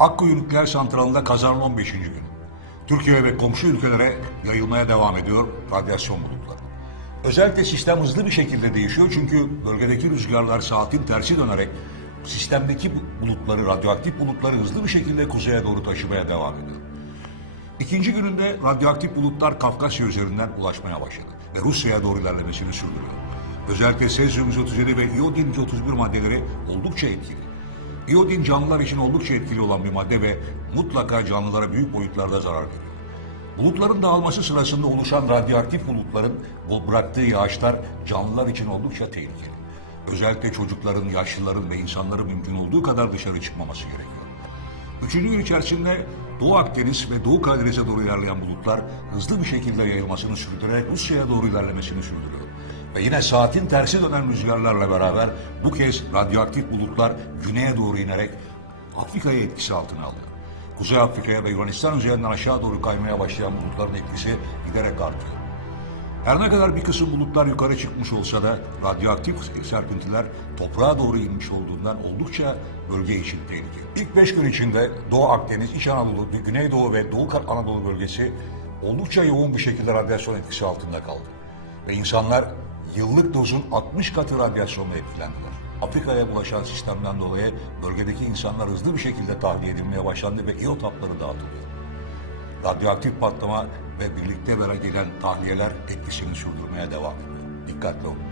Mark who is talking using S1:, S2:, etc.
S1: Akkuyu Nükleer Santralı'nda kazanın 15. gün. Türkiye ve komşu ülkelere yayılmaya devam ediyor radyasyon bulutları. Özellikle sistem hızlı bir şekilde değişiyor çünkü bölgedeki rüzgarlar saatin tersi dönerek sistemdeki bu- bulutları, radyoaktif bulutları hızlı bir şekilde kuzeye doğru taşımaya devam ediyor. İkinci gününde radyoaktif bulutlar Kafkasya üzerinden ulaşmaya başladı ve Rusya'ya doğru ilerlemesini sürdürüyor. Özellikle sezyum 137 ve iodin 131 maddeleri oldukça etkili. İodin canlılar için oldukça etkili olan bir madde ve mutlaka canlılara büyük boyutlarda zarar veriyor. Bulutların dağılması sırasında oluşan radyoaktif bulutların bu bıraktığı yağışlar canlılar için oldukça tehlikeli. Özellikle çocukların, yaşlıların ve insanların mümkün olduğu kadar dışarı çıkmaması gerekiyor. Üçüncü gün içerisinde Doğu Akdeniz ve Doğu Karadeniz'e doğru ilerleyen bulutlar hızlı bir şekilde yayılmasını sürdürerek Rusya'ya doğru ilerlemesini sürdürüyor. Ve yine saatin tersi dönen rüzgarlarla beraber bu kez radyoaktif bulutlar güneye doğru inerek Afrika'yı etkisi altına alıyor. Kuzey Afrika'ya ve Yunanistan üzerinden aşağı doğru kaymaya başlayan bulutların etkisi giderek artıyor. Her ne kadar bir kısım bulutlar yukarı çıkmış olsa da radyoaktif serpintiler toprağa doğru inmiş olduğundan oldukça bölge için tehlikeli. İlk beş gün içinde Doğu Akdeniz, İç Anadolu, Güneydoğu ve Doğu Anadolu bölgesi oldukça yoğun bir şekilde radyasyon etkisi altında kaldı. Ve insanlar yıllık dozun 60 katı radyasyonla etkilendiler. Afrika'ya bulaşan sistemden dolayı bölgedeki insanlar hızlı bir şekilde tahliye edilmeye başlandı ve iot hapları dağıtılıyor radyoaktif patlama ve birlikte beraber gelen tahliyeler etkisini sürdürmeye devam ediyor. Dikkatli olun.